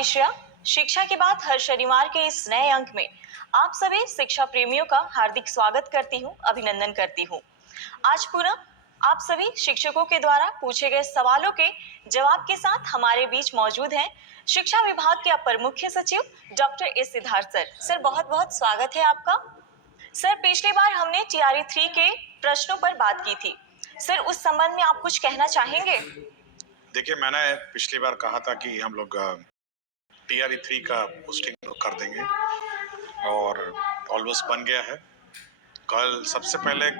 तुम्हारी श्रेया। शिक्षा की बात हर शनिवार के इस नए अंक में आप सभी शिक्षा प्रेमियों का हार्दिक स्वागत करती हूँ, अभिनंदन करती हूँ। आज पूरा आप सभी शिक्षकों के द्वारा पूछे गए सवालों के जवाब के साथ हमारे बीच मौजूद हैं शिक्षा विभाग के अपर मुख्य सचिव doctor S Siddharth sir. Sir बहुत बहुत स्वागत है आपका। सर पिछली बार हमने टीआरई 3 के प्रश्नों पर बात की थी। सर उस संबंध में आप कुछ कहना चाहेंगे? देखिए, मैंने पिछली बार कहा था कि हम लोग टीआरई 3 का पोस्टिंग कर देंगे और ऑलमोस्ट बन गया है। कल सबसे पहले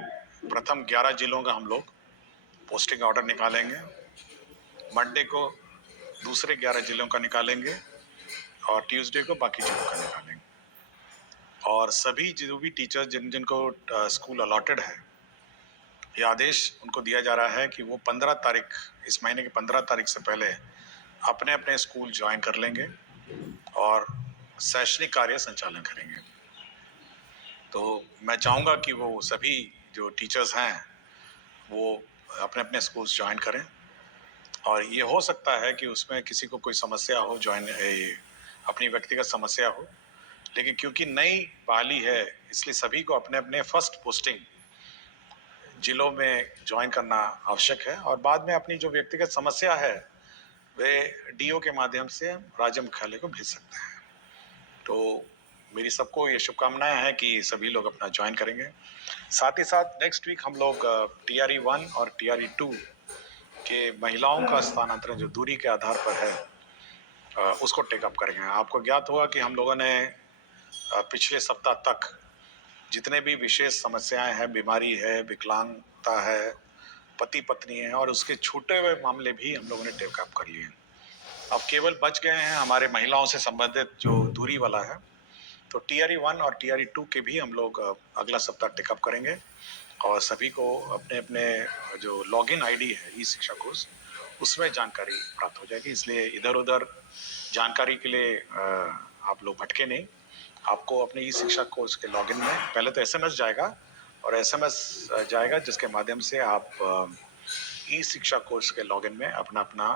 प्रथम 11 जिलों का हम लोग पोस्टिंग ऑर्डर निकालेंगे। मंडे को दूसरे 11 जिलों का निकालेंगे और ट्यूसडे को बाकी जिलों का निकालेंगे। और सभी जो भी टीचर्स जिनको स्कूल अलॉटेड है, ये आदेश उनको दिया जा रहा है कि वो 15 तारीख, इस महीने की 15 तारीख से पहले अपने अपने स्कूल ज्वाइन कर लेंगे और शैक्षणिक कार्य संचालन करेंगे। तो मैं चाहूँगा कि वो सभी जो टीचर्स हैं वो अपने अपने स्कूल्स ज्वाइन करें। और ये हो सकता है कि उसमें किसी को कोई समस्या हो, अपनी व्यक्तिगत समस्या हो, लेकिन क्योंकि नई बहाली है इसलिए सभी को अपने अपने फर्स्ट पोस्टिंग जिलों में ज्वाइन करना आवश्यक है और बाद में अपनी जो व्यक्तिगत समस्या है वे डीओ के माध्यम से राज्य मुख्यालय को भेज सकते हैं। तो मेरी सबको ये शुभकामनाएं हैं कि सभी लोग अपना ज्वाइन करेंगे। साथ ही साथ नेक्स्ट वीक हम लोग टीआरई 1 और टीआरई 2 के महिलाओं का स्थानांतरण जो दूरी के आधार पर है उसको टेकअप करेंगे। आपको ज्ञात होगा कि हम लोगों ने पिछले सप्ताह तक जितने भी विशेष समस्याएं हैं, बीमारी है, विकलांगता है, पति पत्नी है और उसके छूटे हुए मामले भी हम लोगों ने टेकअप कर लिए हैं। अब केवल बच गए हैं हमारे महिलाओं से संबंधित जो दूरी वाला है। तो टीआरई 1 और टीआरई 2 के भी हम लोग अगला सप्ताह टेकअप करेंगे और सभी को अपने अपने जो लॉगिन आईडी है ई शिक्षा कोर्स, उसमें जानकारी प्राप्त हो जाएगी। इसलिए इधर उधर जानकारी के लिए आप लोग भटके नहीं। आपको अपने ई शिक्षा कोर्स के लॉगिन में पहले तो एसएमएस जाएगा और एसएमएस जाएगा जिसके माध्यम से आप ई शिक्षा कोर्स के लॉगिन में अपना अपना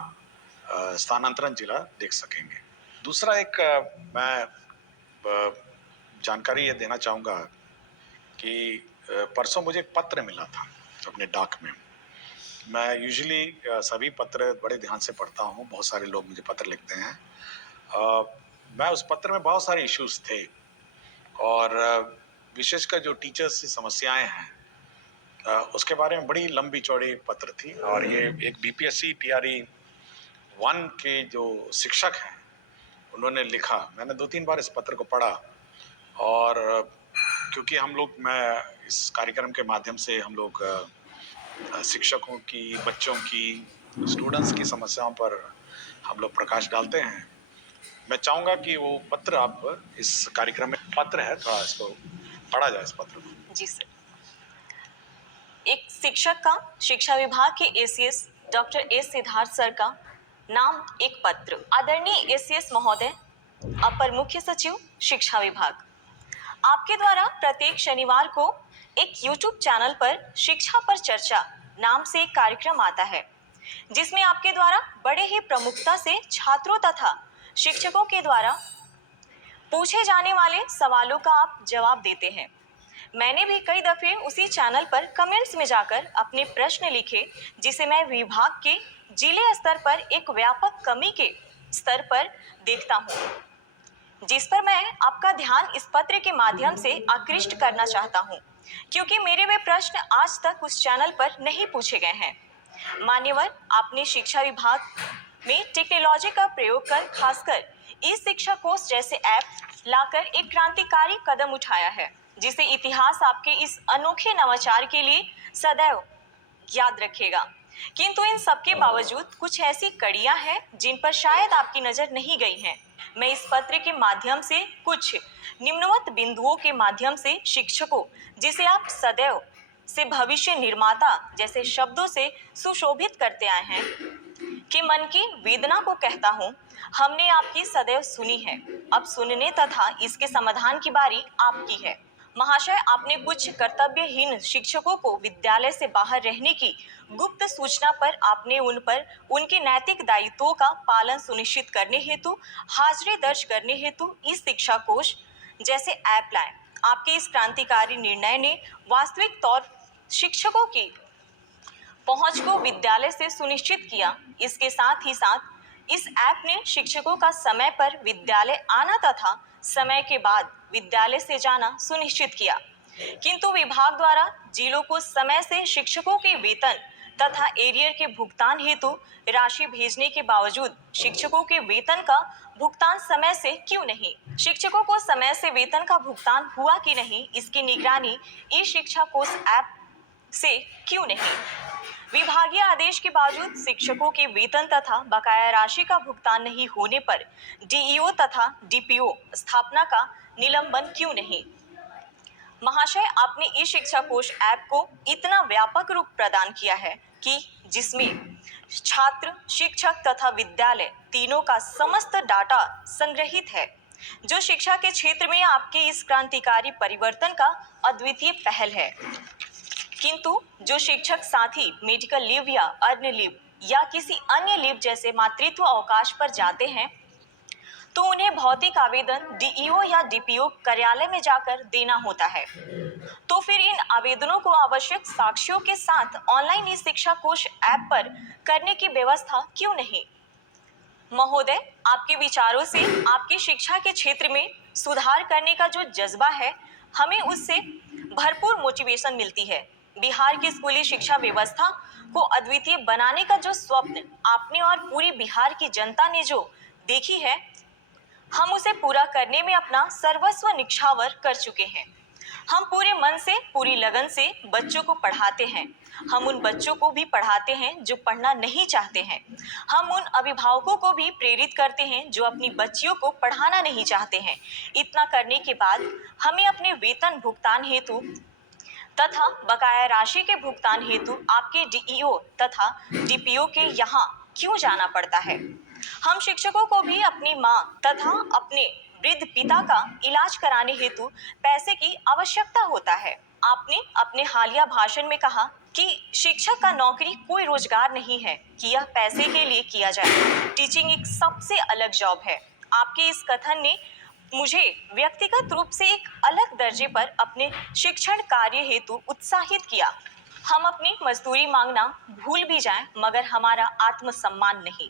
स्थानांतरण जिला देख सकेंगे। दूसरा एक मैं जानकारी ये देना चाहूँगा कि परसों मुझे एक पत्र मिला था अपने डाक में। मैं यूजुअली सभी पत्र बड़े ध्यान से पढ़ता हूँ, बहुत सारे लोग मुझे पत्र लिखते हैं। मैं उस पत्र में बहुत सारे इश्यूज थे और विशेषकर जो टीचर्स की समस्याएं हैं उसके बारे में बड़ी लंबी चौड़ी पत्र थी। और ये एक बीपीएससी टीआरई 1 के जो शिक्षक हैं उन्होंने लिखा। मैंने 2-3 बार इस पत्र को पढ़ा और क्योंकि मैं इस कार्यक्रम के माध्यम से हम लोग शिक्षकों की, बच्चों की, स्टूडेंट्स की समस्याओं पर हम लोग प्रकाश डालते हैं। मैं चाहूँगा कि वो पत्र आप इस कार्यक्रम में पत्र है, थोड़ा इसको पढ़ा जाए इस पत्र को। जी सर। एक शिक्षक का शिक्षा विभाग के ACS doctor S Siddharth sir का नाम एक पत्र। आदरणीय एसीएस महोदय, अपर मुख्य सचिव शिक्षा विभाग, आपके द्वारा प्रत्येक शनिवार को एक यूट्यूब चैनल पर शिक्षा पर चर्चा नाम से एक कार्यक्रम आता है जिसमें आपके द्वारा बड़े ही प्रमुखता से छात्रों तथा शिक्षकों के द्वारा पूछे जाने वाले सवालों का आप जवाब देते हैं। मैंने भी कई दफे उसी चैनल पर कमेंट्स में जाकर अपने प्रश्न लिखे जिसे मैं विभाग के जिले स्तर पर एक व्यापक कमी के स्तर पर देखता हूँ, जिस पर मैं आपका ध्यान इस पत्र के माध्यम से आकृष्ट करना चाहता हूँ क्योंकि मेरे वे प्रश्न आज तक उस चैनल पर नहीं पूछे गए हैं। मान्यवर, आपने शिक्षा विभाग में टेक्नोलॉजी का प्रयोग कर खासकर ई शिक्षा कोर्स जैसे ऐप लाकर एक क्रांतिकारी कदम उठाया है जिसे इतिहास आपके इस अनोखे नवाचार के लिए सदैव याद रखेगा। किंतु इन सबके बावजूद कुछ ऐसी कड़ियां हैं जिन पर शायद आपकी नजर नहीं गई हैं। मैं इस पत्र के माध्यम से कुछ निम्नवत बिंदुओं के माध्यम से शिक्षकों, जिसे आप सदैव से भविष्य निर्माता जैसे शब्दों से सुशोभित करते आए हैं, के मन की वेदना को कहता हूँ। हमने आपकी सदैव सुनी है, अब सुनने तथा इसके समाधान की बारी आपकी है। महाशय, आपने कुछ कर्तव्यहीन शिक्षकों को विद्यालय से बाहर रहने की गुप्त सूचना पर आपने उन पर उनके नैतिक दायित्वों का पालन सुनिश्चित करने हेतु हाजिरी दर्ज करने हेतु ई शिक्षा कोष जैसे ऐप लाए। आपके इस क्रांतिकारी निर्णय ने वास्तविक तौर शिक्षकों की पहुंच को विद्यालय से सुनिश्चित किया। इसके साथ ही साथ इस ऐप ने शिक्षकों का समय पर विद्यालय आना तथा समय के बाद विद्यालय से जाना सुनिश्चित किया। किंतु विभाग द्वारा जिलों को समय से शिक्षकों के वेतन तथा एरियर के भुगतान हेतु राशि भेजने के बावजूद शिक्षकों के वेतन का भुगतान समय से क्यों नहीं? शिक्षकों को समय से वेतन का भुगतान हुआ कि नहीं, इसकी निगरानी ई शिक्षा कोष ऐप से क्यों नहीं? विभागीय आदेश के बावजूद शिक्षकों के वेतन तथा बकाया राशि का भुगतान नहीं होने पर डीईओ तथा डीपीओ स्थापना का निलंबन क्यों नहीं? महाशय, आपने ई शिक्षा कोष ऐप को इतना व्यापक रूप प्रदान किया है कि जिसमें छात्र, शिक्षक तथा विद्यालय तीनों का समस्त डाटा संग्रहित है, जो शिक्षा के क्षेत्र में आपके इस क्रांतिकारी परिवर्तन का अद्वितीय पहल है। किंतु जो शिक्षक साथी मेडिकल लीव या अर्न लीव या किसी अन्य लीव जैसे मातृत्व अवकाश पर जाते हैं, तो उन्हें भौतिक आवेदन डीईओ या डीपीओ कार्यालय में जाकर देना होता है। तो फिर इन आवेदनों को आवश्यक साक्ष्यों के साथ ऑनलाइन ई शिक्षा कोष ऐप पर करने की व्यवस्था क्यों नहीं? महोदय, आपके विचारों से आपकी शिक्षा के क्षेत्र में सुधार करने का जो जज्बा है, हमें उससे भरपूर मोटिवेशन मिलती है। बिहार की स्कूली शिक्षा व्यवस्था को अद्वितीय बनाने का जो स्वप्न आपने और पूरी बिहार की जनता ने जो देखी है, हम उसे पूरा करने में अपना सर्वस्व निछावर कर चुके हैं। हम पूरे मन से, पूरी लगन से बच्चों को पढ़ाते हैं। हम उन बच्चों को भी पढ़ाते हैं जो पढ़ना नहीं चाहते हैं। हम उन अभिभावकों को भी प्रेरित करते हैं जो अपनी बच्चियों को पढ़ाना नहीं चाहते हैं। इतना करने के बाद हमें अपने वेतन भुगतान हेतु तथा बकाया राशि के भुगतान हेतु आपके डीईओ तथा डीपीओ के यहाँ क्यों जाना पड़ता है? हम शिक्षकों को भी अपनी माँ तथा अपने वृद्ध पिता का इलाज कराने हेतु पैसे की आवश्यकता होता है। आपने अपने हालिया भाषण में कहा कि शिक्षक का नौकरी कोई रोजगार नहीं है कि यह पैसे के लिए किया जाए। टीचिंग एक सबसे अलग जॉब है। आपके इस कथन ने मुझे व्यक्तिगत रूप से एक अलग दर्जे पर अपने शिक्षण कार्य हेतु उत्साहित किया। हम अपनी मजदूरी मांगना भूल भी जाएं, मगर हमारा आत्मसम्मान नहीं।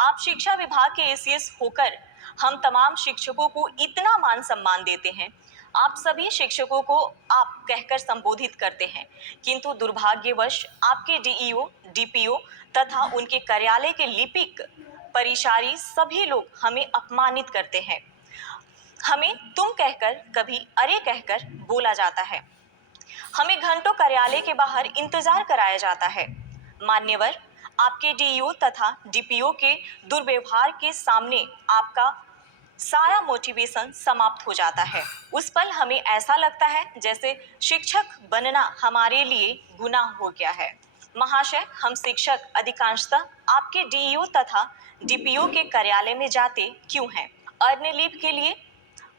आप शिक्षा विभाग के एसीएस होकर हम तमाम शिक्षकों को इतना मान सम्मान देते हैं। आप सभी शिक्षकों को आप कहकर संबोधित करते हैं, किंतु दुर्भाग्यवश आपके डीईओ, डीपीओ तथा उनके कार्यालय के लिपिक, परिचारी सभी लोग हमें अपमानित करते हैं। हमें तुम कहकर, कभी अरे कहकर बोला जाता है। हमें घंटों कार्यालय के बाहर इंतजार कराया जाता है। मान्यवर, आपके डीईओ तथा डीपीओ के दुर्व्यवहार के सामने आपका सारा मोटिवेशन समाप्त हो जाता है। उस पल हमें ऐसा लगता है जैसे शिक्षक बनना हमारे लिए गुनाह हो गया है। महाशय, हम शिक्षक अधिकांशतः आपके डीईओ तथा डीपीओ के कार्यालय में जाते क्यों हैं? अर्न लीव के लिए,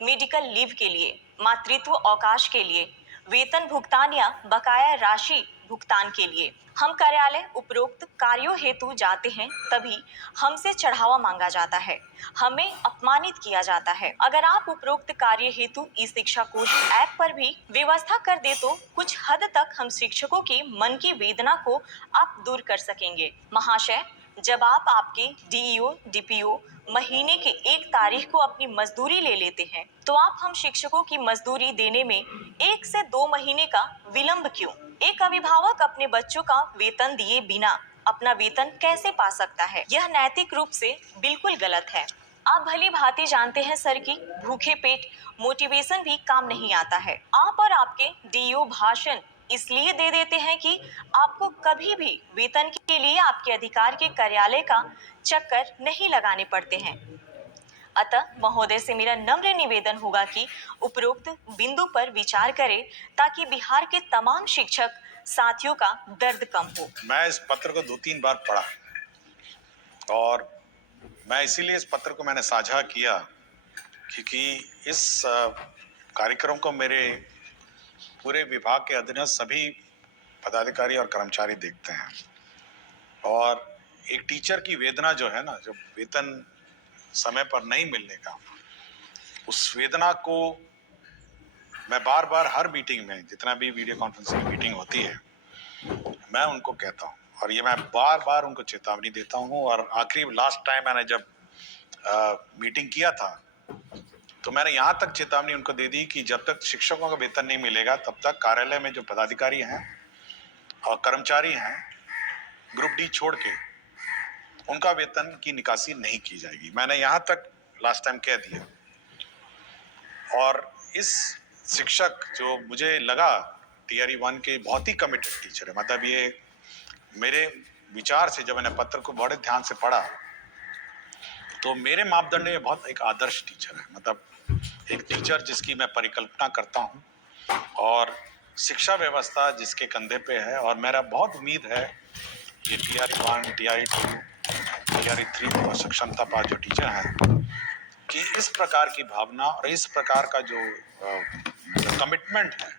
मेडिकल लीव के लिए, मातृत्व अवकाश के लिए, वेतन भुगतान या बकाया राशि भुगतान के लिए। हम कार्यालय उपरोक्त कार्यों हेतु जाते हैं, तभी हमसे चढ़ावा मांगा जाता है, हमें अपमानित किया जाता है। अगर आप उपरोक्त कार्य हेतु ई शिक्षा कोष ऐप पर भी व्यवस्था कर दे तो कुछ हद तक हम शिक्षकों के मन की वेदना को आप दूर कर सकेंगे। महाशय, जब आप आपके डीईओ, डीपीओ महीने के 1 तारीख को अपनी मजदूरी ले लेते हैं, तो आप हम शिक्षकों की मजदूरी देने में 1 से 2 महीने का विलंब क्यों? एक अभिभावक अपने बच्चों का वेतन दिए बिना अपना वेतन कैसे पा सकता है? यह नैतिक रूप से बिल्कुल गलत है। आप भली भांति जानते हैं सर कि भूखे पेट मोटिवेशन भी काम नहीं आता है। आप और आपके डीईओ भाषण इसलिए दे देते हैं कि आपको कभी भी वेतन के लिए आपके अधिकार के कार्यालय का चक्कर नहीं लगाने पड़ते हैं। अतः महोदय से मेरा नम्र निवेदन होगा कि उपरोक्त बिंदु पर विचार करें ताकि बिहार के तमाम शिक्षक साथियों का दर्द कम हो। मैं इस पत्र को 2-3 बार पढ़ा और मैं इसीलिए इस पत्र को मैंने साझा किया क्योंकि इस कार्यक्रम को मेरे पूरे विभाग के अधीनस्थ सभी पदाधिकारी और कर्मचारी देखते हैं। और एक टीचर की वेदना जो है ना, जो वेतन समय पर नहीं मिलने का, उस वेदना को मैं बार बार हर मीटिंग में, जितना भी वीडियो कॉन्फ्रेंसिंग मीटिंग होती है, मैं उनको कहता हूँ और ये मैं बार बार उनको चेतावनी देता हूँ। और आखिरी लास्ट टाइम मैंने जब मीटिंग किया था तो मैंने यहाँ तक चेतावनी उनको दे दी कि जब तक शिक्षकों का वेतन नहीं मिलेगा तब तक कार्यालय में जो पदाधिकारी हैं और कर्मचारी हैं ग्रुप डी छोड़ के, उनका वेतन की निकासी नहीं की जाएगी। मैंने यहाँ तक लास्ट टाइम कह दिया। और इस शिक्षक जो मुझे लगा टीआरई 1 के बहुत ही कमिटेड टीचर है, मतलब ये मेरे विचार से जब मैंने पत्र को बड़े ध्यान से पढ़ा तो मेरे मापदंड में बहुत एक आदर्श टीचर है, मतलब एक टीचर जिसकी मैं परिकल्पना करता हूँ और शिक्षा व्यवस्था जिसके कंधे पे है। और मेरा बहुत उम्मीद है ये टीआरई 1, टीआरई 2, टीआरई 3 और सक्षमता पास जो टीचर हैं कि इस प्रकार की भावना और इस प्रकार का जो कमिटमेंट है,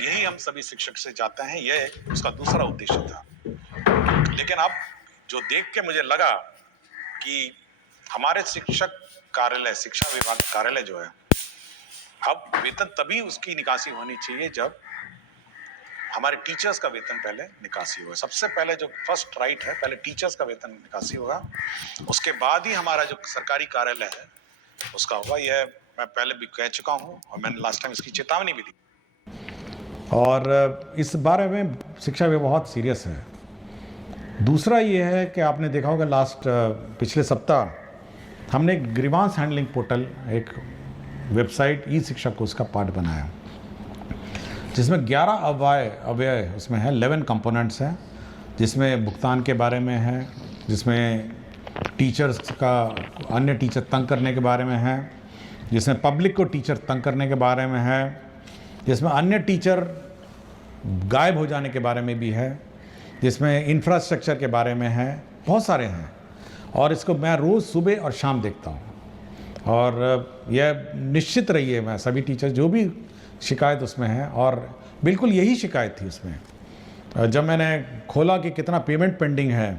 यही हम सभी शिक्षक से चाहते हैं। यह उसका दूसरा उद्देश्य था। लेकिन अब जो देख के मुझे लगा कि हमारे शिक्षक कार्यालय, शिक्षा विभाग कार्यालय जो है, अब वेतन तभी उसकी निकासी होनी चाहिए जब हमारे टीचर्स का वेतन पहले निकासी होगा। सबसे पहले जो फर्स्ट राइट है, पहले टीचर्स का वेतन निकासी होगा, उसके बाद ही हमारा जो सरकारी कार्यालय है उसका होगा। यह मैं पहले भी कह चुका हूँ और मैंने लास्ट टाइम इसकी चेतावनी भी दी। और इस बारे में शिक्षा विभाग बहुत सीरियस है। दूसरा ये है कि आपने देखा होगा पिछले सप्ताह हमने एक ग्रीवांस हैंडलिंग पोर्टल, एक वेबसाइट ई शिक्षा को उसका पार्ट बनाया, जिसमें 11 अव्यय उसमें है, 11 कंपोनेंट्स हैं, जिसमें भुगतान के बारे में है, जिसमें टीचर्स का अन्य टीचर तंग करने के बारे में है, जिसमें पब्लिक को टीचर तंग करने के बारे में है, जिसमें अन्य टीचर गायब हो जाने के बारे में भी है, जिसमें इंफ्रास्ट्रक्चर के बारे में है, बहुत सारे हैं। और इसको मैं रोज़ सुबह और शाम देखता हूँ। और यह निश्चित रही है, मैं सभी टीचर जो भी शिकायत उसमें है, और बिल्कुल यही शिकायत थी उसमें। जब मैंने खोला कि कितना पेमेंट पेंडिंग है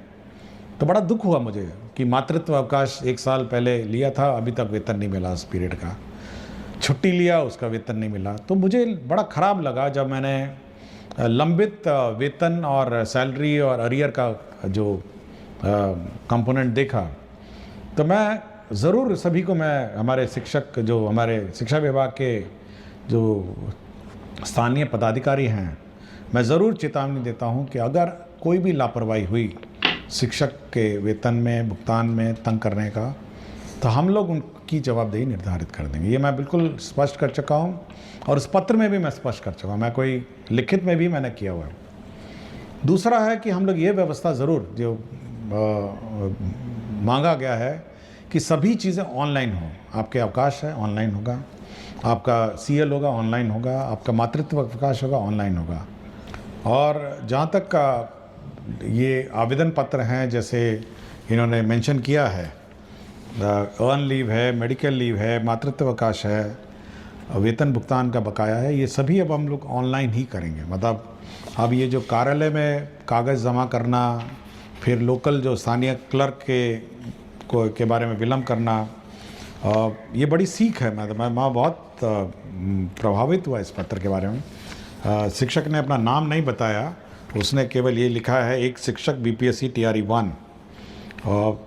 तो बड़ा दुख हुआ मुझे कि मातृत्व अवकाश 1 साल पहले लिया था, अभी तक वेतन नहीं मिला उस पीरियड का, छुट्टी लिया उसका वेतन नहीं मिला। तो मुझे बड़ा ख़राब लगा जब मैंने लंबित वेतन और सैलरी और अरियर का जो कंपोनेंट देखा। तो मैं ज़रूर सभी को, मैं हमारे शिक्षक, जो हमारे शिक्षा विभाग के जो स्थानीय पदाधिकारी हैं, मैं ज़रूर चेतावनी देता हूं कि अगर कोई भी लापरवाही हुई शिक्षक के वेतन में, भुगतान में तंग करने का, तो हम लोग उनकी जवाबदेही निर्धारित कर देंगे। ये मैं बिल्कुल स्पष्ट कर चुका हूं और उस पत्र में भी मैं स्पष्ट कर चुका हूं, मैं कोई लिखित में भी मैंने किया हुआ है। दूसरा है कि हम लोग ये व्यवस्था ज़रूर जो मांगा गया है कि सभी चीज़ें ऑनलाइन हो। आपके अवकाश है ऑनलाइन होगा, आपका सीएल होगा ऑनलाइन होगा, आपका मातृत्व अवकाश होगा ऑनलाइन होगा। और जहाँ तक का ये आवेदन पत्र हैं, जैसे इन्होंने मेंशन किया है, अर्न लीव है, मेडिकल लीव है, मातृत्व अवकाश है, वेतन भुगतान का बकाया है, ये सभी अब हम लोग ऑनलाइन ही करेंगे। मतलब अब ये जो कार्यालय में कागज़ जमा करना, फिर लोकल जो स्थानीय क्लर्क के बारे में विलम्ब करना, ये बड़ी सीख है। मैं बहुत प्रभावित हुआ इस पत्र के बारे में। शिक्षक ने अपना नाम नहीं बताया, उसने केवल ये लिखा है, एक शिक्षक बीपीएससी टीआरई 1।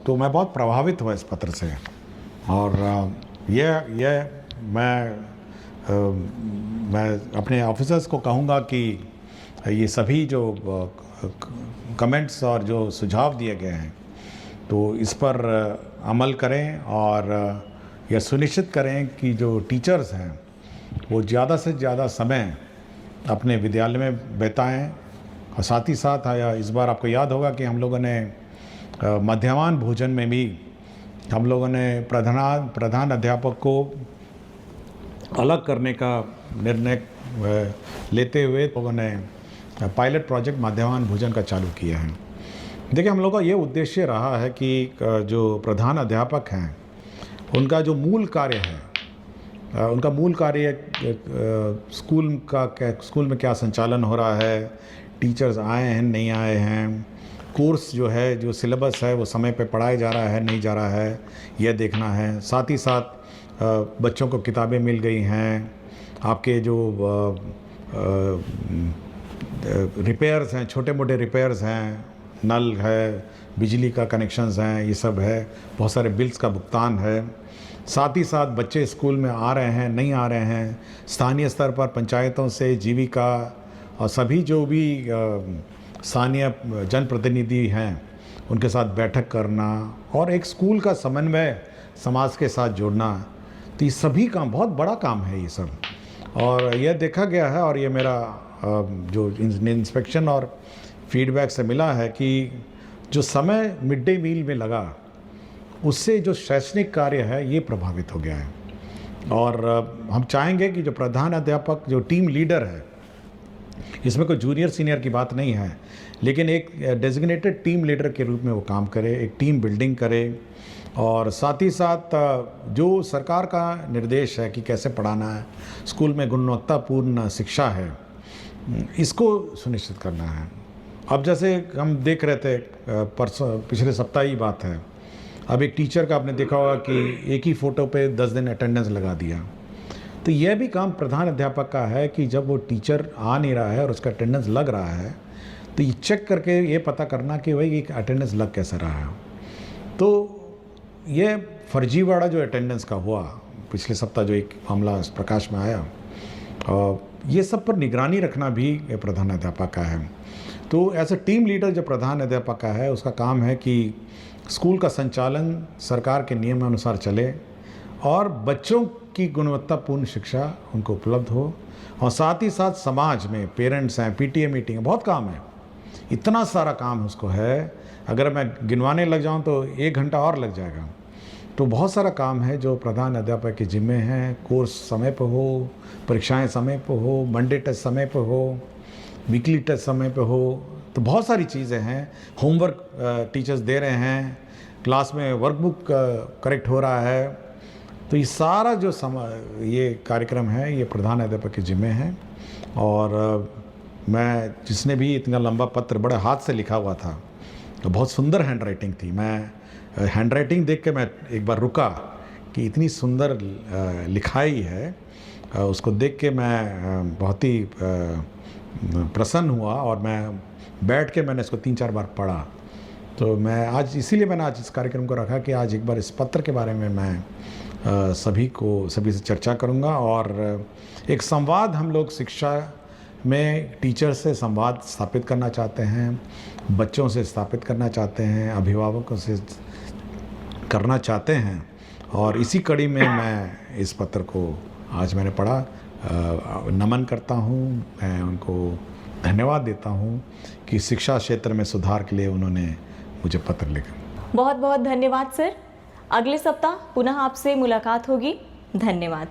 तो मैं बहुत प्रभावित हुआ इस पत्र से। और ये मैं अपने ऑफिसर्स को कहूँगा कि ये सभी जो कमेंट्स और जो सुझाव दिए गए हैं तो इस पर अमल करें और यह सुनिश्चित करें कि जो टीचर्स हैं वो ज़्यादा से ज़्यादा समय अपने विद्यालय में बिताएं। और साथ ही साथ इस बार आपको याद होगा कि हम लोगों ने मध्याह्न भोजन में भी हम लोगों ने प्रधान अध्यापक को अलग करने का निर्णय लेते हुए लोगों ने पायलट प्रोजेक्ट मध्याह्न भोजन का चालू किया है। देखिए, हम लोगों का ये उद्देश्य रहा है कि जो प्रधान अध्यापक हैं उनका जो मूल कार्य है उनका मूल कार्य स्कूल में क्या संचालन हो रहा है, टीचर्स आए हैं नहीं आए हैं, कोर्स जो है जो सिलेबस है वो समय पे पढ़ाया जा रहा है नहीं जा रहा है, यह देखना है। साथ ही साथ बच्चों को किताबें मिल गई हैं, आपके जो रिपेयर्स हैं, छोटे मोटे रिपेयर्स हैं, नल है, बिजली का कनेक्शंस हैं, ये सब है, बहुत सारे बिल्स का भुगतान है। साथ ही साथ बच्चे स्कूल में आ रहे हैं नहीं आ रहे हैं, स्थानीय स्तर पर पंचायतों से जीविका और सभी जो भी स्थानीय जनप्रतिनिधि हैं उनके साथ बैठक करना और एक स्कूल का समन्वय समाज के साथ जोड़ना, तो ये सभी काम बहुत बड़ा काम है ये सब। और यह देखा गया है और ये मेरा जो इंस्पेक्शन और फीडबैक से मिला है कि जो समय मिड डे मील में लगा उससे जो शैक्षणिक कार्य है ये प्रभावित हो गया है। और हम चाहेंगे कि जो प्रधान अध्यापक जो टीम लीडर है, इसमें कोई जूनियर सीनियर की बात नहीं है, लेकिन एक डेजिग्नेटेड टीम लीडर के रूप में वो काम करे, एक टीम बिल्डिंग करे और साथ ही साथ जो सरकार का निर्देश है कि कैसे पढ़ाना है, स्कूल में गुणवत्तापूर्ण शिक्षा है, इसको सुनिश्चित करना है। अब जैसे हम देख रहे थे परसों पिछले सप्ताह ही बात है, अब एक टीचर का आपने देखा होगा कि एक ही फ़ोटो पे 10 दिन अटेंडेंस लगा दिया। तो यह भी काम प्रधान अध्यापक का है कि जब वो टीचर आ नहीं रहा है और उसका अटेंडेंस लग रहा है तो ये चेक करके ये पता करना कि भाई एक अटेंडेंस लग कैसे रहा है। तो ये फर्जीवाड़ा जो अटेंडेंस का हुआ पिछले सप्ताह, जो एक मामला प्रकाश में आया, ये सब पर निगरानी रखना भी प्रधान अध्यापक का है। तो एज ए टीम लीडर जो प्रधान अध्यापक का है उसका काम है कि स्कूल का संचालन सरकार के नियमानुसार चले और बच्चों की गुणवत्तापूर्ण शिक्षा उनको उपलब्ध हो, और साथ ही साथ समाज में पेरेंट्स हैं, पीटीए मीटिंग, बहुत काम है, इतना सारा काम उसको है, अगर मैं गिनवाने लग जाऊं तो 1 घंटा और लग जाएगा। तो बहुत सारा काम है जो प्रधान अध्यापक के जिम्मे हैं। कोर्स समय पर हो, परीक्षाएं समय पर हो, मंडे टेस्ट समय पर हो, वीकली टेस्ट समय पर हो, तो बहुत सारी चीज़ें हैं। होमवर्क टीचर्स दे रहे हैं, क्लास में वर्कबुक करेक्ट हो रहा है, तो ये सारा जो ये कार्यक्रम है ये प्रधान अध्यापक के जिम्मे है। और मैं जिसने भी इतना लंबा पत्र बड़े हाथ से लिखा हुआ था, तो बहुत सुंदर हैंडराइटिंग थी, मैं हैंडराइटिंग देख के मैं एक बार रुका कि इतनी सुंदर लिखाई है, उसको देख के मैं बहुत ही प्रसन्न हुआ और मैं बैठ के मैंने इसको 3-4 बार पढ़ा। तो मैं आज इसीलिए मैंने आज इस कार्यक्रम को रखा कि आज एक बार इस पत्र के बारे में मैं सभी से चर्चा करूंगा और एक संवाद हम लोग शिक्षा में टीचर से संवाद स्थापित करना चाहते हैं, बच्चों से स्थापित करना चाहते हैं, अभिभावकों से करना चाहते हैं, और इसी कड़ी में मैं इस पत्र को आज मैंने पढ़ा। नमन करता हूँ, मैं उनको धन्यवाद देता हूँ कि शिक्षा क्षेत्र में सुधार के लिए उन्होंने मुझे पत्र लिखा। बहुत बहुत धन्यवाद सर। अगले सप्ताह पुनः आपसे मुलाकात होगी। धन्यवाद।